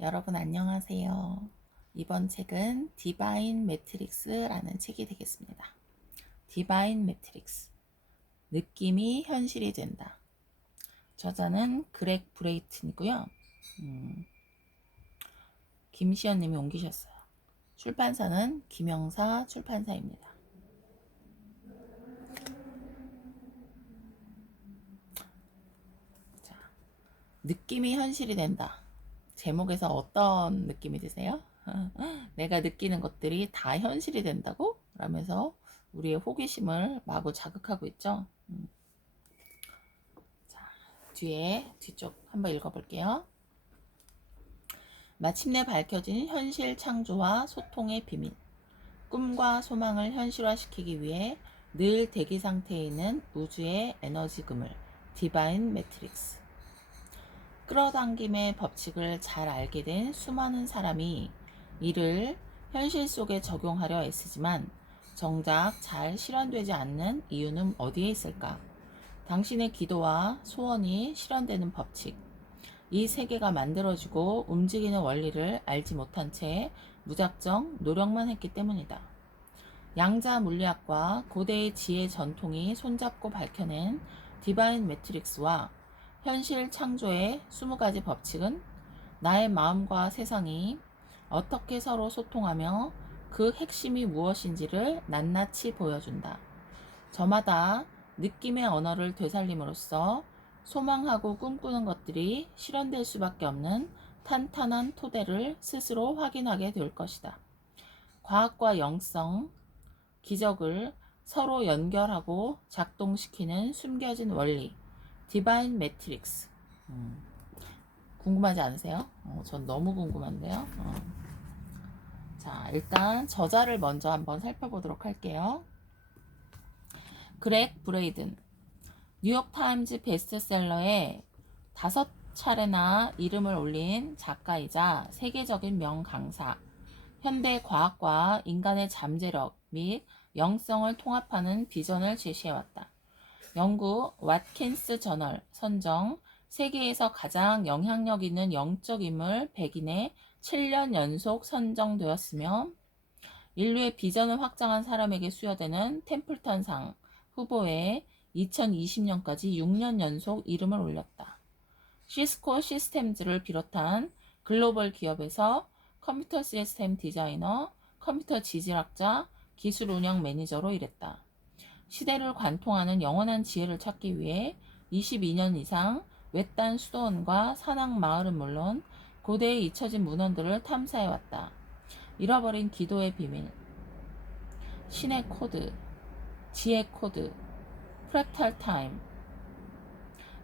여러분 안녕하세요. 이번 책은 디바인 매트릭스라는 책이 되겠습니다. 디바인 매트릭스. 느낌이 현실이 된다. 저자는 그렉 브레이튼이고요. 김시연 님이 옮기셨어요. 출판사는 김영사 출판사입니다. 자, 느낌이 현실이 된다. 제목에서 어떤 느낌이 드세요? 내가 느끼는 것들이 다 현실이 된다고? 라면서 우리의 호기심을 마구 자극하고 있죠. 자, 뒤쪽 한번 읽어볼게요. 마침내 밝혀진 현실 창조와 소통의 비밀. 꿈과 소망을 현실화시키기 위해 늘 대기 상태에 있는 우주의 에너지 그물, 디바인 매트릭스. 끌어당김의 법칙을 잘 알게 된 수많은 사람이 이를 현실 속에 적용하려 애쓰지만 정작 잘 실현되지 않는 이유는 어디에 있을까? 당신의 기도와 소원이 실현되는 법칙, 이 세계가 만들어지고 움직이는 원리를 알지 못한 채 무작정 노력만 했기 때문이다. 양자 물리학과 고대의 지혜 전통이 손잡고 밝혀낸 디바인 매트릭스와 현실 창조의 20가지 법칙은 나의 마음과 세상이 어떻게 서로 소통하며 그 핵심이 무엇인지를 낱낱이 보여준다. 저마다 느낌의 언어를 되살림으로써 소망하고 꿈꾸는 것들이 실현될 수밖에 없는 탄탄한 토대를 스스로 확인하게 될 것이다. 과학과 영성, 기적을 서로 연결하고 작동시키는 숨겨진 원리, 디바인 매트릭스. 궁금하지 않으세요? 전 너무 궁금한데요. 자, 일단 저자를 먼저 한번 살펴보도록 할게요. 그렉 브레이든. 뉴욕타임즈 베스트셀러에 5차례나 이름을 올린 작가이자 세계적인 명강사, 현대 과학과 인간의 잠재력 및 영성을 통합하는 비전을 제시해왔다. 영국 왓킨스 저널 선정 세계에서 가장 영향력 있는 영적 인물 100인에 7년 연속 선정되었으며 인류의 비전을 확장한 사람에게 수여되는 템플턴상 후보에 2020년까지 6년 연속 이름을 올렸다. 시스코 시스템즈를 비롯한 글로벌 기업에서 컴퓨터 시스템 디자이너, 컴퓨터 지질학자, 기술 운영 매니저로 일했다. 시대를 관통하는 영원한 지혜를 찾기 위해 22년 이상 외딴 수도원과 산악 마을은 물론 고대에 잊혀진 문헌들을 탐사해왔다. 잃어버린 기도의 비밀, 신의 코드, 지혜 코드, 프랙탈 타임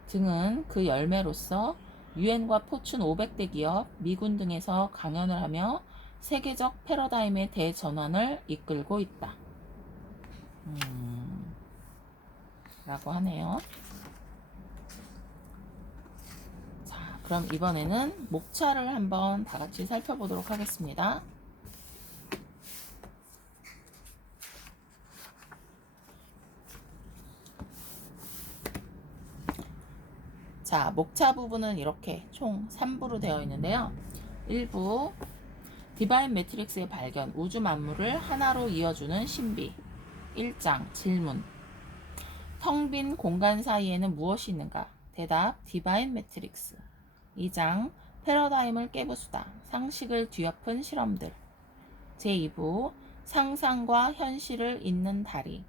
등은 그 열매로서 유엔과 포춘 500대 기업, 미군 등에서 강연을 하며 세계적 패러다임의 대전환을 이끌고 있다. 라고 하네요. 자, 그럼 이번에는 목차를 한번 다 같이 살펴보도록 하겠습니다. 자, 목차 부분은 이렇게 총 3부로 되어 있는데요. 1부, 디바인 매트릭스의 발견, 우주 만물을 하나로 이어주는 신비. 1장, 질문. 텅 빈 공간 사이에는 무엇이 있는가? 대답, 디바인 매트릭스. 2장, 패러다임을 깨부수다. 상식을 뒤엎은 실험들. 제2부, 상상과 현실을 잇는 다리.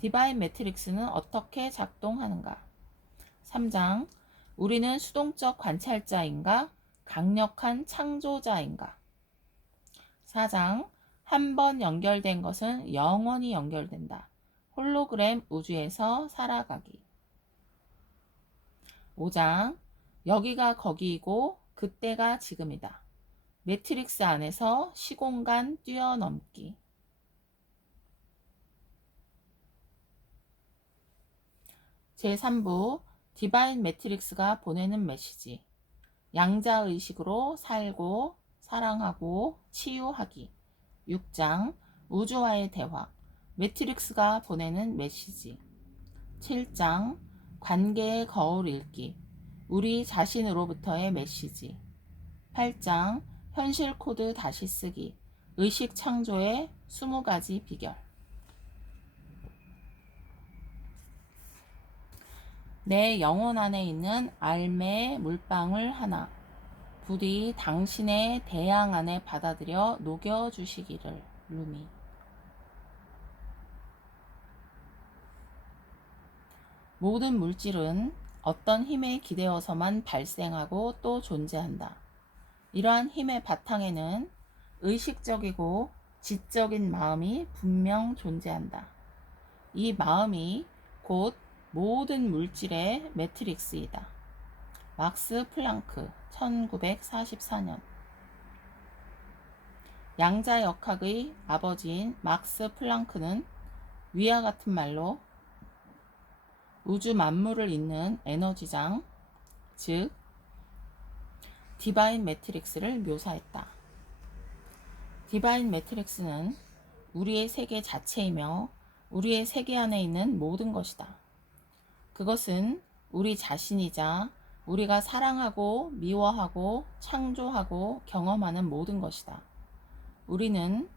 디바인 매트릭스는 어떻게 작동하는가? 3장, 우리는 수동적 관찰자인가? 강력한 창조자인가? 4장, 한 번 연결된 것은 영원히 연결된다. 홀로그램 우주에서 살아가기. 5장, 여기가 거기이고 그때가 지금이다. 매트릭스 안에서 시공간 뛰어넘기. 제3부, 디바인 매트릭스가 보내는 메시지. 양자의식으로 살고 사랑하고 치유하기. 6장, 우주와의 대화. 매트릭스가 보내는 메시지. 7장, 관계의 거울 읽기. 우리 자신으로부터의 메시지. 8장 현실 코드 다시 쓰기 의식 창조의 20가지 비결. 내 영혼 안에 있는 알매 물방울 하나 부디 당신의 대양 안에 받아들여 녹여주시기를. 루미. 모든 물질은 어떤 힘에 기대어서만 발생하고 또 존재한다. 이러한 힘의 바탕에는 의식적이고 지적인 마음이 분명 존재한다. 이 마음이 곧 모든 물질의 매트릭스이다. 막스 플랑크 1944년. 양자역학의 아버지인 막스 플랑크는 위와 같은 말로 우주 만물을 잇는 에너지장, 즉 디바인 매트릭스를 묘사했다. 디바인 매트릭스는 우리의 세계 자체이며 우리의 세계 안에 있는 모든 것이다. 그것은 우리 자신이자 우리가 사랑하고 미워하고 창조하고 경험하는 모든 것이다. 우리는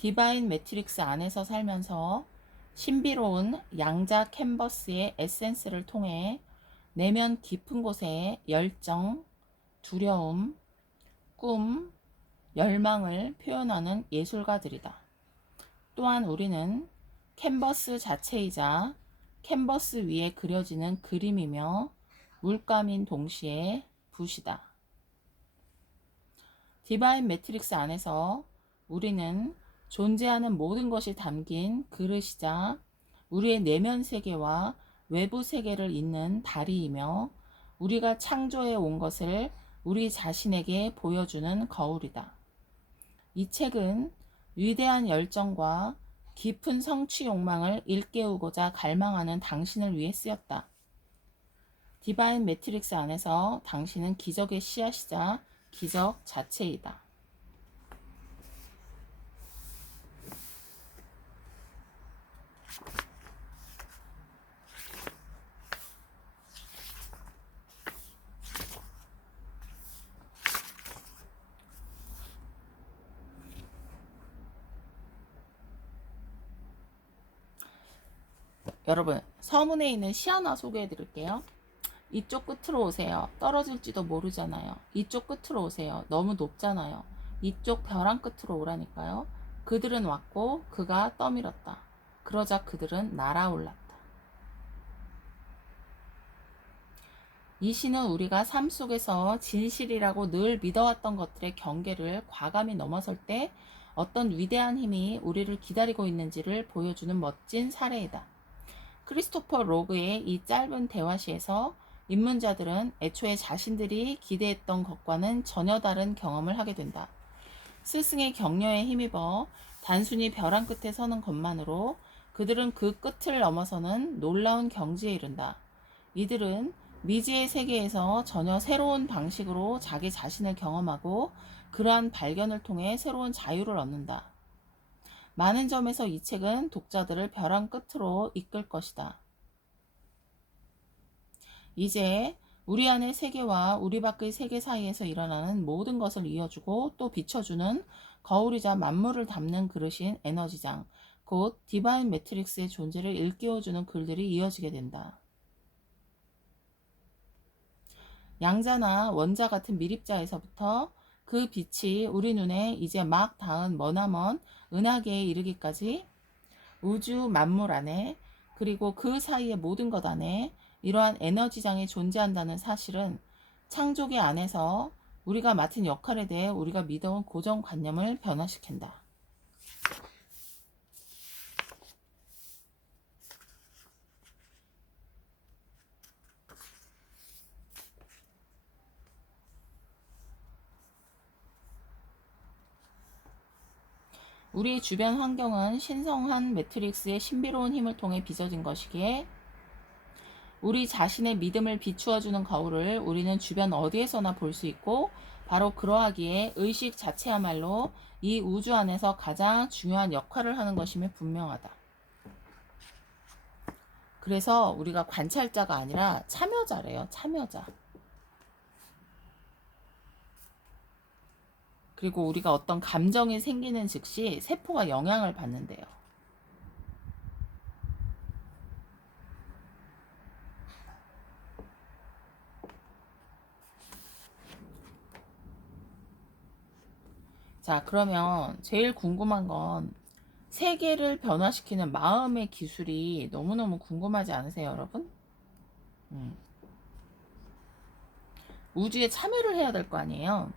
디바인 매트릭스 안에서 살면서 신비로운 양자 캔버스의 에센스를 통해 내면 깊은 곳에 열정, 두려움, 꿈, 열망을 표현하는 예술가들이다. 또한 우리는 캔버스 자체이자 캔버스 위에 그려지는 그림이며 물감인 동시에 붓이다. 디바인 매트릭스 안에서 우리는 존재하는 모든 것이 담긴 그릇이자 우리의 내면 세계와 외부 세계를 잇는 다리이며 우리가 창조해 온 것을 우리 자신에게 보여주는 거울이다. 이 책은 위대한 열정과 깊은 성취 욕망을 일깨우고자 갈망하는 당신을 위해 쓰였다. 디바인 매트릭스 안에서 당신은 기적의 씨앗이자 기적 자체이다. 여러분, 서문에 있는 시 하나 소개해 드릴게요. 이쪽 끝으로 오세요. 떨어질지도 모르잖아요. 이쪽 끝으로 오세요. 너무 높잖아요. 이쪽 벼랑 끝으로 오라니까요. 그들은 왔고 그가 떠밀었다. 그러자 그들은 날아올랐다. 이 시는 우리가 삶 속에서 진실이라고 늘 믿어왔던 것들의 경계를 과감히 넘어설 때 어떤 위대한 힘이 우리를 기다리고 있는지를 보여주는 멋진 사례이다. 크리스토퍼 로그의 이 짧은 대화시에서 입문자들은 애초에 자신들이 기대했던 것과는 전혀 다른 경험을 하게 된다. 스승의 격려에 힘입어 단순히 벼랑 끝에 서는 것만으로 그들은 그 끝을 넘어서는 놀라운 경지에 이른다. 이들은 미지의 세계에서 전혀 새로운 방식으로 자기 자신을 경험하고 그러한 발견을 통해 새로운 자유를 얻는다. 많은 점에서 이 책은 독자들을 벼랑 끝으로 이끌 것이다. 이제 우리 안의 세계와 우리 밖의 세계 사이에서 일어나는 모든 것을 이어주고 또 비춰주는 거울이자 만물을 담는 그릇인 에너지장, 곧 디바인 매트릭스의 존재를 일깨워주는 글들이 이어지게 된다. 양자나 원자 같은 미립자에서부터 그 빛이 우리 눈에 이제 막 닿은 머나먼 은하계에 이르기까지 우주 만물 안에 그리고 그 사이의 모든 것 안에 이러한 에너지장이 존재한다는 사실은 창조계 안에서 우리가 맡은 역할에 대해 우리가 믿어온 고정관념을 변화시킨다. 우리 주변 환경은 신성한 매트릭스의 신비로운 힘을 통해 빚어진 것이기에 우리 자신의 믿음을 비추어주는 거울을 우리는 주변 어디에서나 볼 수 있고 바로 그러하기에 의식 자체야말로 이 우주 안에서 가장 중요한 역할을 하는 것임이 분명하다. 그래서 우리가 관찰자가 아니라 참여자래요. 참여자. 그리고 우리가 어떤 감정이 생기는 즉시 세포가 영향을 받는데요. 자, 그러면 제일 궁금한 건 세계를 변화시키는 마음의 기술이 너무너무 궁금하지 않으세요, 여러분? 우주에 참여를 해야 될 거 아니에요?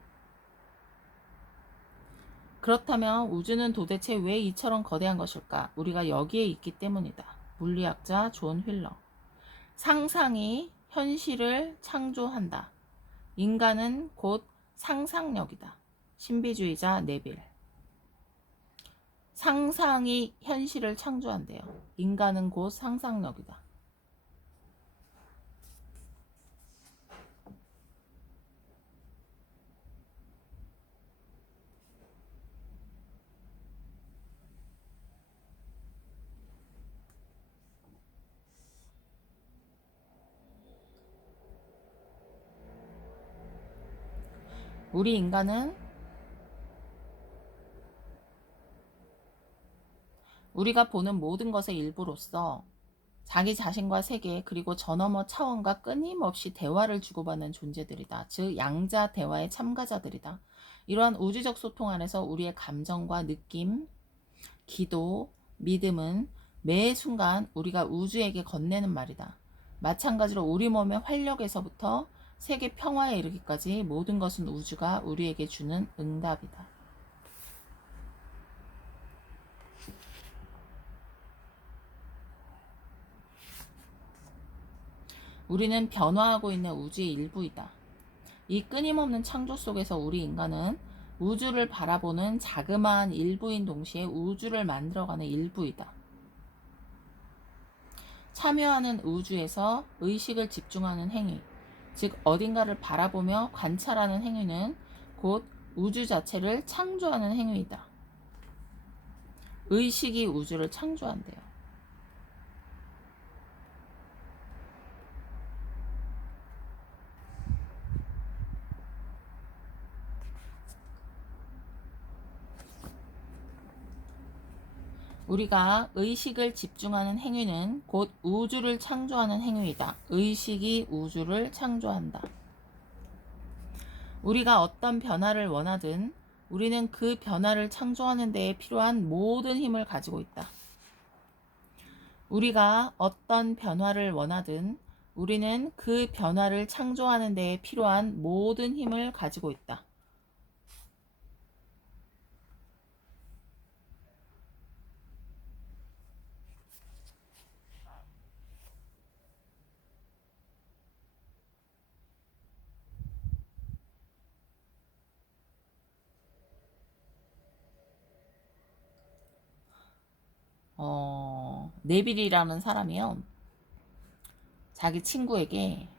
그렇다면 우주는 도대체 왜 이처럼 거대한 것일까? 우리가 여기에 있기 때문이다. 물리학자 존 휠러. 상상이 현실을 창조한다. 인간은 곧 상상력이다. 신비주의자 네빌. 상상이 현실을 창조한대요. 인간은 곧 상상력이다. 우리 인간은 우리가 보는 모든 것의 일부로서 자기 자신과 세계 그리고 저 너머 차원과 끊임없이 대화를 주고받는 존재들이다. 즉 양자 대화의 참가자들이다. 이러한 우주적 소통 안에서 우리의 감정과 느낌, 기도, 믿음은 매 순간 우리가 우주에게 건네는 말이다. 마찬가지로 우리 몸의 활력에서부터 세계 평화에 이르기까지 모든 것은 우주가 우리에게 주는 응답이다. 우리는 변화하고 있는 우주의 일부이다. 이 끊임없는 창조 속에서 우리 인간은 우주를 바라보는 자그마한 일부인 동시에 우주를 만들어가는 일부이다. 참여하는 우주에서 의식을 집중하는 행위, 즉 어딘가를 바라보며 관찰하는 행위는 곧 우주 자체를 창조하는 행위이다. 의식이 우주를 창조한대요. 우리가 의식을 집중하는 행위는 곧 우주를 창조하는 행위이다. 의식이 우주를 창조한다. 우리가 어떤 변화를 원하든 우리는 그 변화를 창조하는 데에 필요한 모든 힘을 가지고 있다. 우리가 어떤 변화를 원하든 우리는 그 변화를 창조하는 데에 필요한 모든 힘을 가지고 있다. 네빌이라는 사람이요. 자기 친구에게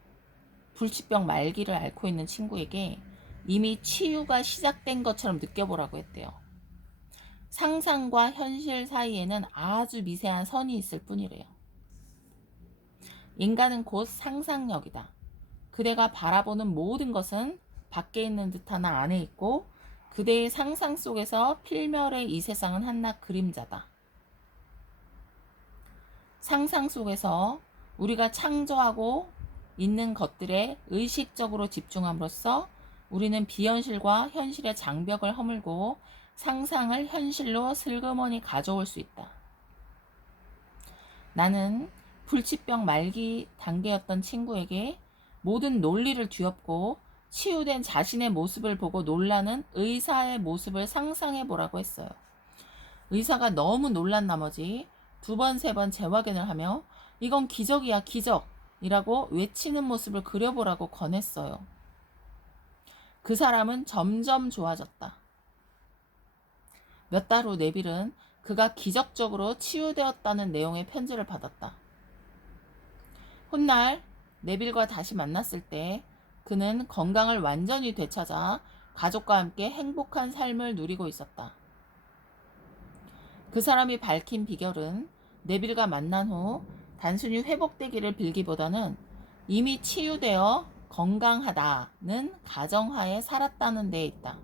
불치병 말기를 앓고 있는 친구에게 이미 치유가 시작된 것처럼 느껴보라고 했대요. 상상과 현실 사이에는 아주 미세한 선이 있을 뿐이래요. 인간은 곧 상상력이다. 그대가 바라보는 모든 것은 밖에 있는 듯 하나 안에 있고 그대의 상상 속에서 필멸의 이 세상은 한낱 그림자다. 상상 속에서 우리가 창조하고 있는 것들에 의식적으로 집중함으로써 우리는 비현실과 현실의 장벽을 허물고 상상을 현실로 슬그머니 가져올 수 있다. 나는 불치병 말기 단계였던 친구에게 모든 논리를 뒤엎고 치유된 자신의 모습을 보고 놀라는 의사의 모습을 상상해 보라고 했어요. 의사가 너무 놀란 나머지 2번, 3번 재확인을 하며 이건 기적이야, 기적! 이라고 외치는 모습을 그려보라고 권했어요. 그 사람은 점점 좋아졌다. 몇 달 후 네빌은 그가 기적적으로 치유되었다는 내용의 편지를 받았다. 훗날 네빌과 다시 만났을 때 그는 건강을 완전히 되찾아 가족과 함께 행복한 삶을 누리고 있었다. 그 사람이 밝힌 비결은 네빌과 만난 후 단순히 회복되기를 빌기보다는 이미 치유되어 건강하다는 가정하에 살았다는 데 있다.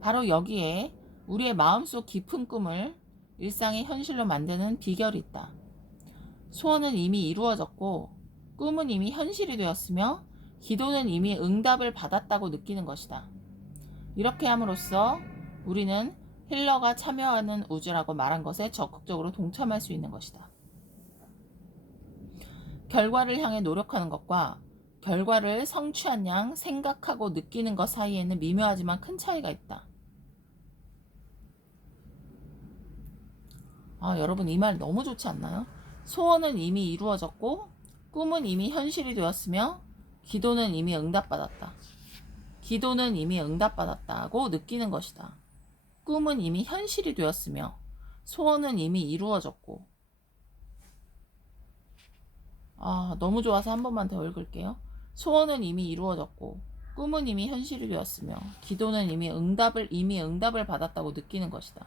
바로 여기에 우리의 마음속 깊은 꿈을 일상의 현실로 만드는 비결이 있다. 소원은 이미 이루어졌고 꿈은 이미 현실이 되었으며 기도는 이미 응답을 받았다고 느끼는 것이다. 이렇게 함으로써 우리는 힐러가 참여하는 우주라고 말한 것에 적극적으로 동참할 수 있는 것이다. 결과를 향해 노력하는 것과 결과를 성취한 양 생각하고 느끼는 것 사이에는 미묘하지만 큰 차이가 있다. 여러분 이 말 너무 좋지 않나요? 소원은 이미 이루어졌고 꿈은 이미 현실이 되었으며 기도는 이미 응답받았다. 기도는 이미 응답받았다고 느끼는 것이다. 꿈은 이미 현실이 되었으며 소원은 이미 이루어졌고. 너무 좋아서 한 번만 더 읽을게요. 소원은 이미 이루어졌고 꿈은 이미 현실이 되었으며 기도는 이미 응답을 받았다고 느끼는 것이다.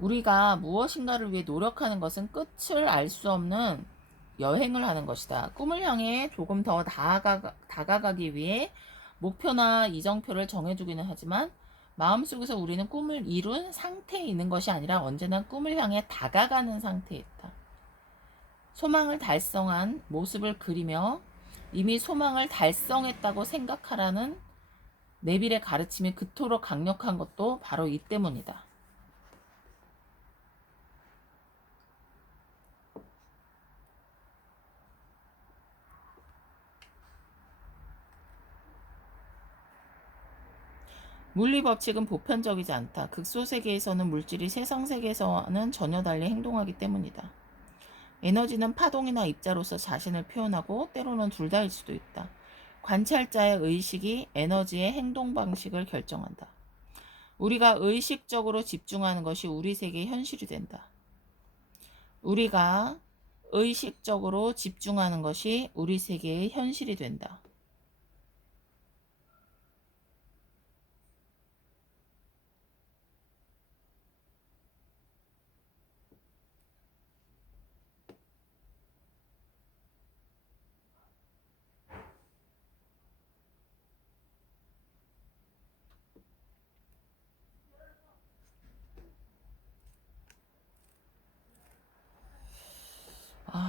우리가 무엇인가를 위해 노력하는 것은 끝을 알 수 없는 여행을 하는 것이다. 꿈을 향해 조금 더 다가가기 위해 목표나 이정표를 정해주기는 하지만 마음속에서 우리는 꿈을 이룬 상태에 있는 것이 아니라 언제나 꿈을 향해 다가가는 상태에 있다. 소망을 달성한 모습을 그리며 이미 소망을 달성했다고 생각하라는 네빌의 가르침이 그토록 강력한 것도 바로 이 때문이다. 물리 법칙은 보편적이지 않다. 극소 세계에서는 물질이 세상 세계에서는 전혀 달리 행동하기 때문이다. 에너지는 파동이나 입자로서 자신을 표현하고 때로는 둘 다일 수도 있다. 관찰자의 의식이 에너지의 행동 방식을 결정한다. 우리가 의식적으로 집중하는 것이 우리 세계의 현실이 된다. 우리가 의식적으로 집중하는 것이 우리 세계의 현실이 된다.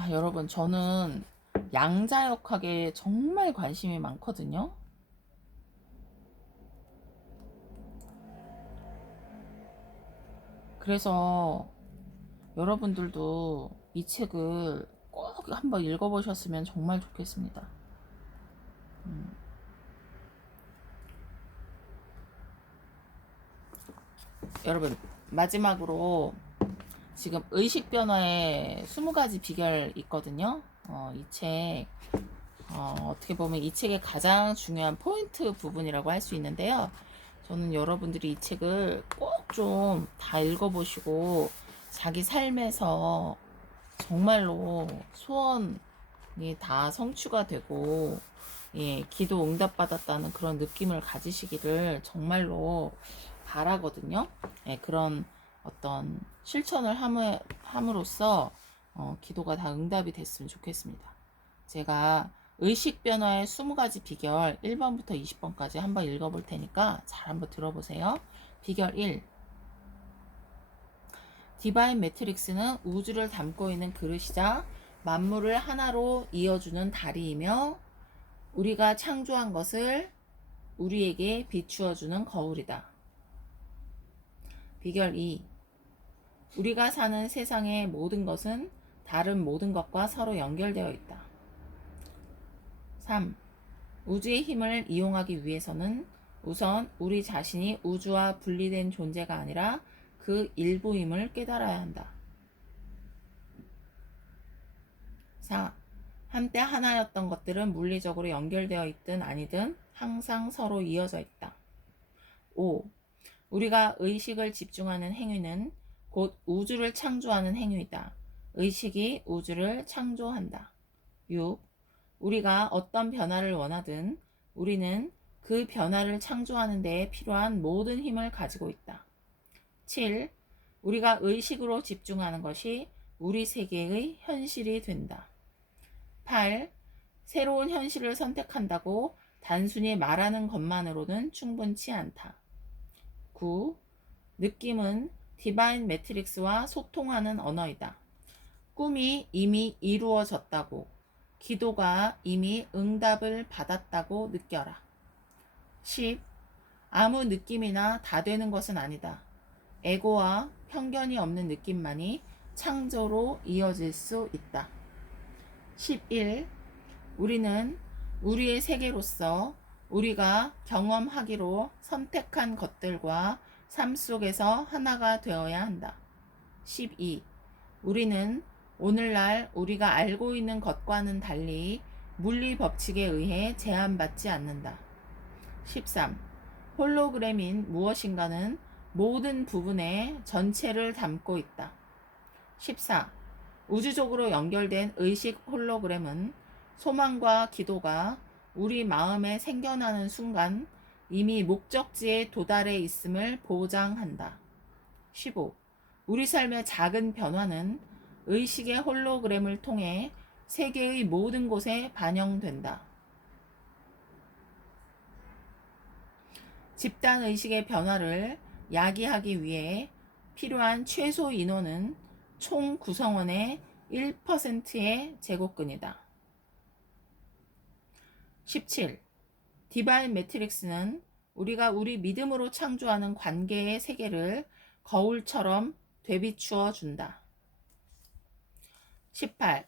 여러분 저는 양자역학에 정말 관심이 많거든요. 그래서 여러분들도 이 책을 꼭 한번 읽어보셨으면 정말 좋겠습니다. 여러분 마지막으로 지금 의식 변화의 20가지 비결 있거든요. 이 책 어떻게 보면 이 책의 가장 중요한 포인트 부분이라고 할 수 있는데요. 저는 여러분들이 이 책을 꼭 좀 다 읽어보시고 자기 삶에서 정말로 소원이 다 성취가 되고 기도 응답받았다는 그런 느낌을 가지시기를 정말로 바라거든요. 그런 어떤 실천을 함으로써 기도가 다 응답이 됐으면 좋겠습니다. 제가 의식 변화의 20가지 비결 1번부터 20번까지 한번 읽어볼 테니까 잘 한번 들어보세요. 비결 1. 디바인 매트릭스는 우주를 담고 있는 그릇이자 만물을 하나로 이어주는 다리이며 우리가 창조한 것을 우리에게 비추어주는 거울이다. 비결 2. 우리가 사는 세상의 모든 것은 다른 모든 것과 서로 연결되어 있다. 3. 우주의 힘을 이용하기 위해서는 우선 우리 자신이 우주와 분리된 존재가 아니라 그 일부임을 깨달아야 한다. 4. 한때 하나였던 것들은 물리적으로 연결되어 있든 아니든 항상 서로 이어져 있다. 5. 우리가 의식을 집중하는 행위는 곧 우주를 창조하는 행위이다. 의식이 우주를 창조한다. 6. 우리가 어떤 변화를 원하든 우리는 그 변화를 창조하는 데에 필요한 모든 힘을 가지고 있다. 7. 우리가 의식으로 집중하는 것이 우리 세계의 현실이 된다. 8. 새로운 현실을 선택한다고 단순히 말하는 것만으로는 충분치 않다. 9. 느낌은 디바인 매트릭스와 소통하는 언어이다. 꿈이 이미 이루어졌다고, 기도가 이미 응답을 받았다고 느껴라. 10. 아무 느낌이나 다 되는 것은 아니다. 에고와 편견이 없는 느낌만이 창조로 이어질 수 있다. 11. 우리는 우리의 세계로서 우리가 경험하기로 선택한 것들과 삶 속에서 하나가 되어야 한다. 12. 우리는 오늘날 우리가 알고 있는 것과는 달리 물리 법칙에 의해 제한받지 않는다. 13. 홀로그램인 무엇인가는 모든 부분의 전체를 담고 있다. 14. 우주적으로 연결된 의식 홀로그램은 소망과 기도가 우리 마음에 생겨나는 순간 이미 목적지에 도달해 있음을 보장한다. 15. 우리 삶의 작은 변화는 의식의 홀로그램을 통해 세계의 모든 곳에 반영된다. 집단 의식의 변화를 야기하기 위해 필요한 최소 인원은 총 구성원의 1%의 제곱근이다. 17. 디바인 매트릭스는 우리가 우리 믿음으로 창조하는 관계의 세계를 거울처럼 되비추어 준다. 18.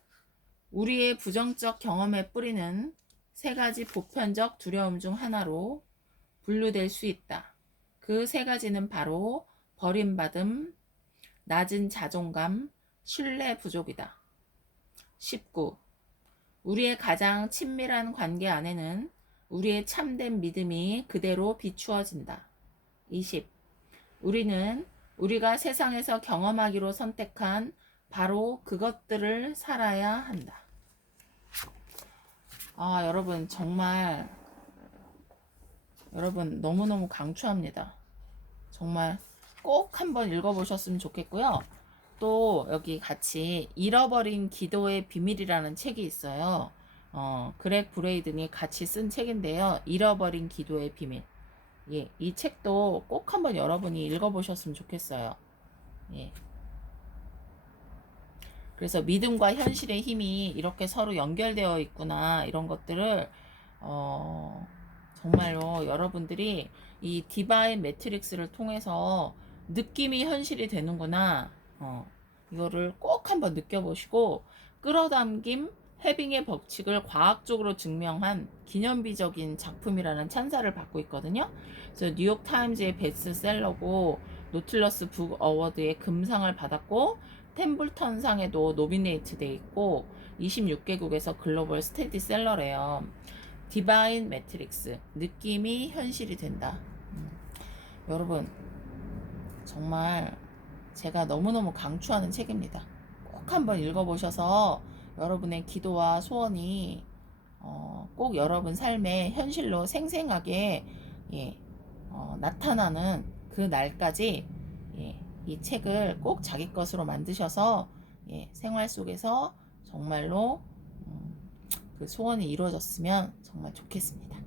우리의 부정적 경험의 뿌리는 세 가지 보편적 두려움 중 하나로 분류될 수 있다. 그 세 가지는 바로 버림받음, 낮은 자존감, 신뢰 부족이다. 19. 우리의 가장 친밀한 관계 안에는 우리의 참된 믿음이 그대로 비추어진다. 20. 우리는 우리가 세상에서 경험하기로 선택한 바로 그것들을 살아야 한다. 여러분 정말 너무너무 강추합니다. 정말 꼭 한번 읽어보셨으면 좋겠고요. 또 여기 같이 잃어버린 기도의 비밀이라는 책이 있어요. 그렉 브레이든이 같이 쓴 책인데요. 잃어버린 기도의 비밀. 예, 이 책도 꼭 한번 여러분이 읽어보셨으면 좋겠어요. 예. 그래서 믿음과 현실의 힘이 이렇게 서로 연결되어 있구나, 이런 것들을 정말로 여러분들이 이 디바인 매트릭스를 통해서 느낌이 현실이 되는구나, 이거를 꼭 한번 느껴보시고, 끌어당김 해빙의 법칙을 과학적으로 증명한 기념비적인 작품이라는 찬사를 받고 있거든요. 그래서 뉴욕타임즈의 베스트셀러고 노틸러스 북 어워드의 금상을 받았고, 템블턴상에도 노미네이트 돼 있고 26개국에서 글로벌 스테디셀러래요. 디바인 매트릭스, 느낌이 현실이 된다. 여러분 정말 제가 너무너무 강추하는 책입니다. 꼭 한번 읽어보셔서 여러분의 기도와 소원이 꼭 여러분 삶의 현실로 생생하게 나타나는 그 날까지 이 책을 꼭 자기 것으로 만드셔서 생활 속에서 정말로 그 소원이 이루어졌으면 정말 좋겠습니다.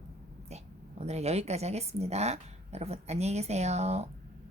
네, 오늘은 여기까지 하겠습니다. 여러분 안녕히 계세요.